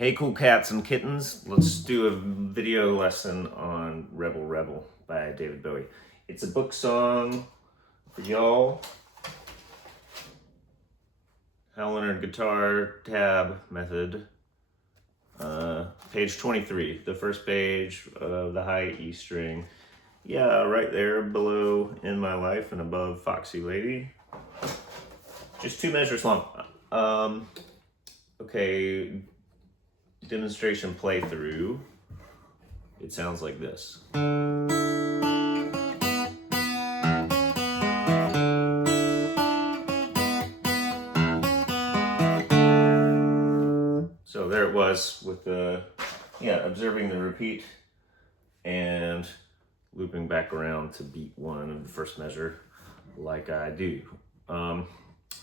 Hey cool cats and kittens, let's do a video lesson on Rebel Rebel by David Bowie. It's a book song for y'all. Leonard guitar tab method. Page 23, the first page of the high E string. Yeah, right there below In My Life and above Foxy Lady. Just 2 measures long. Okay. Demonstration playthrough, it sounds like this. So there it was with the, observing the repeat and looping back around to beat 1 of the first measure like I do.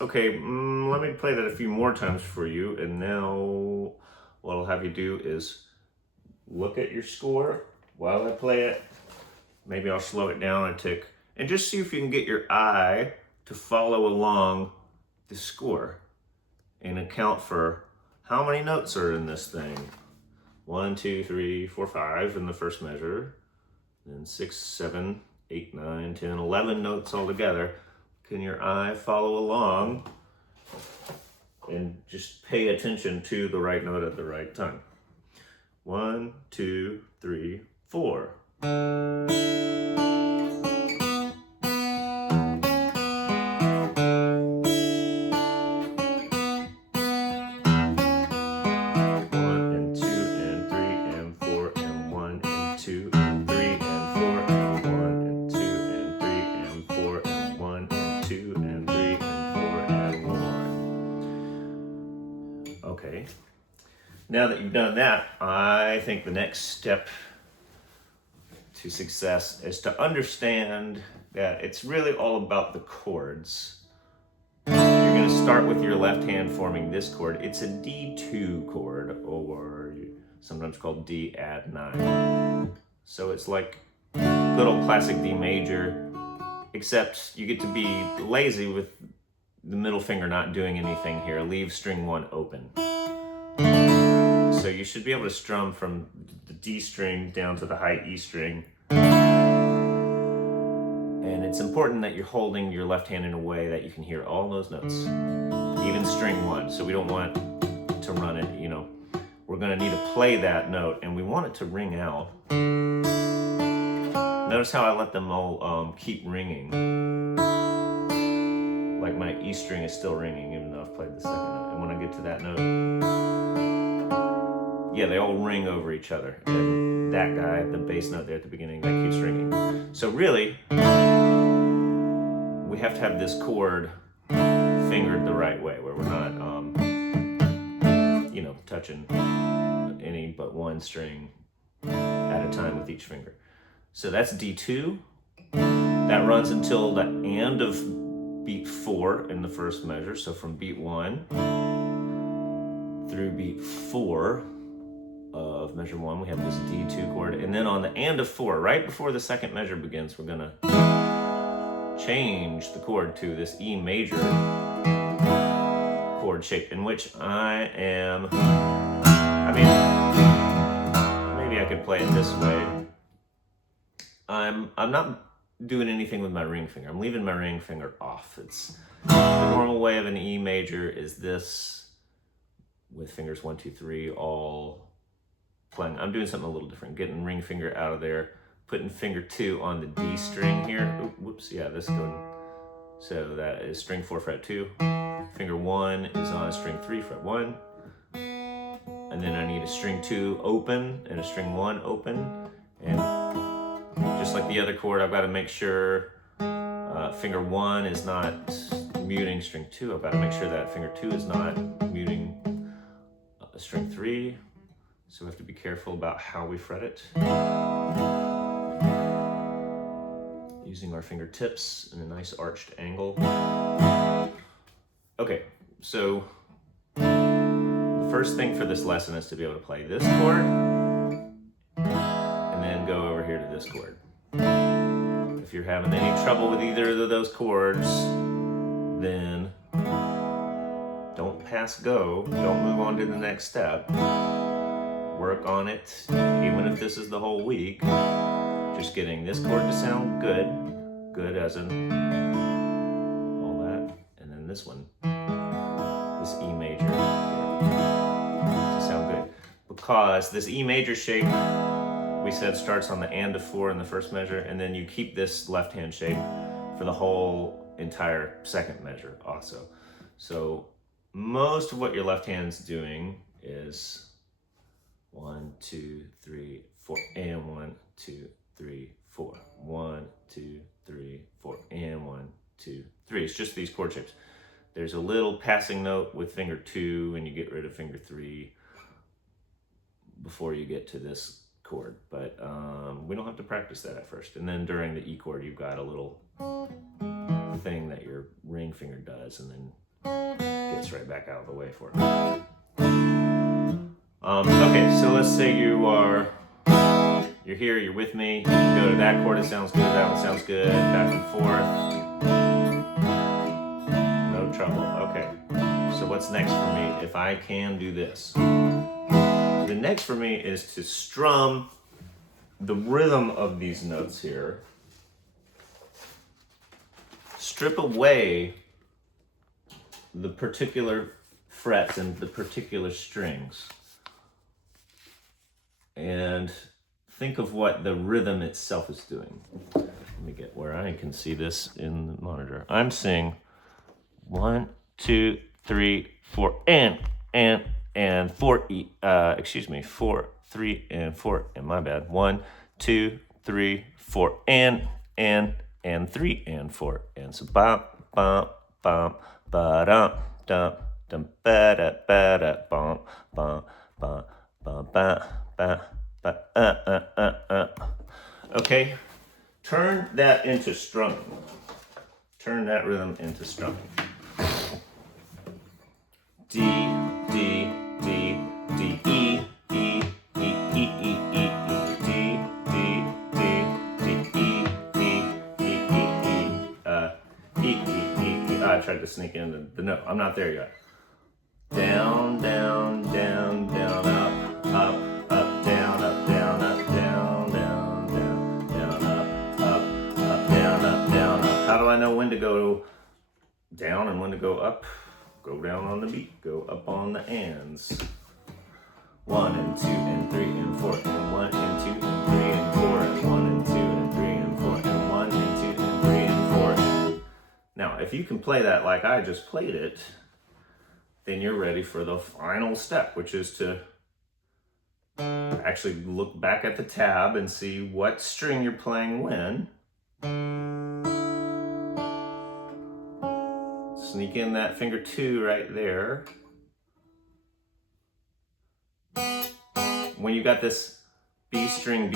Okay, let me play that a few more times for you, and now what I'll have you do is look at your score while I play it. Maybe I'll slow it down a tick and just see if you can get your eye to follow along the score and account for how many notes are in this thing. 1, 2, 3, 4, 5 in the first measure, then 6, 7, 8, 9, 10, 11 notes altogether. Can your eye follow along and just pay attention to the right note at the right time? 1, 2, 3, 4. Okay, now that you've done that, I think the next step to success is to understand that it's really all about the chords. You're going to start with your left hand forming this chord. It's a D2 chord, or sometimes called D add 9. So it's like good old classic D major, except you get to be lazy with the middle finger not doing anything here. Leave string 1 open. So you should be able to strum from the D string down to the high E string. And it's important that you're holding your left hand in a way that you can hear all those notes, even string 1. So we don't want to run it, we're going to need to play that note, and we want it to ring out. Notice how I let them all keep ringing. Like my E string is still ringing even though I've played the second note. And when I get to that note, they all ring over each other. And that guy, the bass note there at the beginning, that keeps ringing. So really, we have to have this chord fingered the right way, where we're not, touching any but one string at a time with each finger. So that's D2. That runs until the end of beat 4 in the first measure. So from beat 1 through beat 4 of measure 1, we have this D2 chord. And then on the and of 4, right before the second measure begins, we're gonna change the chord to this E major chord shape, in which maybe I could play it this way. I'm not doing anything with my ring finger. I'm leaving my ring finger off. It's the normal way of an E major is this, with fingers 1, 2, 3 all playing. I'm doing something a little different, getting ring finger out of there, putting finger 2 on the D string here. Whoops, this is going. So that is string 4 fret 2. Finger 1 is on string 3 fret 1. And then I need a string 2 open and a string 1 open. And just like the other chord, I've got to make sure finger 1 is not muting string 2. I've got to make sure that finger 2 is not muting string 3. So we have to be careful about how we fret it. Using our fingertips in a nice arched angle. Okay, so the first thing for this lesson is to be able to play this chord and then go over here to this chord. If you're having any trouble with either of those chords, then don't pass go, don't move on to the next step. work on it, even if this is the whole week, just getting this chord to sound good as in all that, and then this one, this E major, to sound good. Because this E major shape, we said, starts on the and of 4 in the first measure, and then you keep this left hand shape for the whole entire second measure also. So most of what your left hand's doing is 1, 2, 3, 4, and 1, 2, 3, 4. 1, 2, 3, 4, and 1, 2, 3. It's just these chord shapes. There's a little passing note with finger 2, and you get rid of finger 3 before you get to this chord. But we don't have to practice that at first. And then during the E chord, you've got a little thing that your ring finger does, and then gets right back out of the way for it. Okay, so let's say you're here, you're with me, you go to that chord, it sounds good, that one sounds good, back and forth. No trouble. Okay, so what's next for me if I can do this? The next for me is to strum the rhythm of these notes here, strip away the particular frets and the particular strings, and think of what the rhythm itself is doing. Let me get where I can see this in the monitor. I'm saying 1, 2, 3, 4, and 4 E. 4, 3, and 4. And my bad. 1, 2, 3, 4, and 3 and 4. And so bum bum bum ba dum dum dum ba da bum bum bum bum ba ba. Okay, turn that into strumming. Turn that rhythm into strumming. D, D, D, D, E, E, E, E, E, E, E, D, D, D, D, E, E, E, E, E. I tried to sneak in the note. I'm not there yet. Down, down, down, down, up, up. How do I know when to go down and when to go up? Go down on the beat, go up on the ands. 1 and 2 and 3 and 4 and 1 and 2 and 3 and 4 and 1 and 2 and 3 and 4 and 1 and 2 and 3 and 4. Now, if you can play that like I just played it, then you're ready for the final step, which is to actually look back at the tab and see what string you're playing when. Sneak in that finger 2 right there. When you got this B string,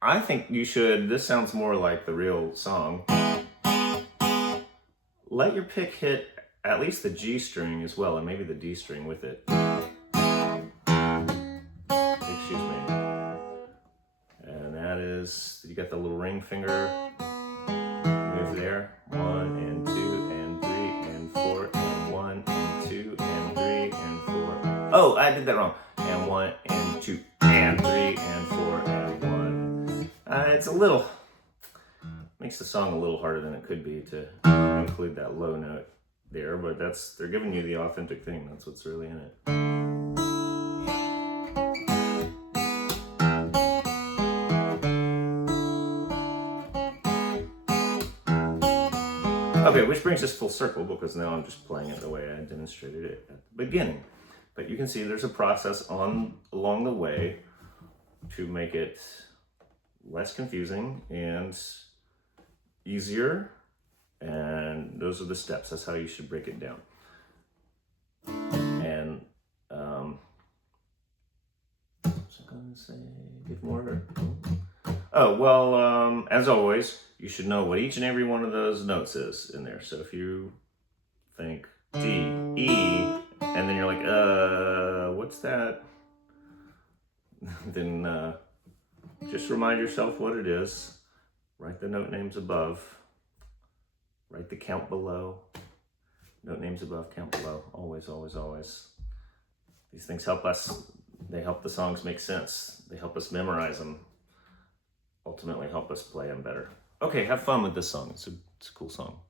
I think you should, this sounds more like the real song, let your pick hit at least the G string as well, and maybe the D string with it. Excuse me. And that is, you got the little ring finger move there. 1 and 2 and 3 and 4 and 1 and 2 and 3 and 4. Oh, I did that wrong. And 1 and 2 and 3 and 4 and 1. It's a little, makes the song a little harder than it could be to include that low note there, but they're giving you the authentic thing. That's what's really in it. Okay, which brings us full circle, because now I'm just playing it the way I demonstrated it at the beginning. But you can see there's a process along the way to make it less confusing and easier. And those are the steps. That's how you should break it down. And what's I gonna say? Give more. Oh, well, as always, you should know what each and every one of those notes is in there. So if you think D, E, and then you're like, what's that? Then just remind yourself what it is. Write the note names above. Write the count below. Note names above, count below. Always, always, always. These things help us They help the songs make sense. They help us memorize them, ultimately help us play them better. Okay, have fun with this song. It's a cool song.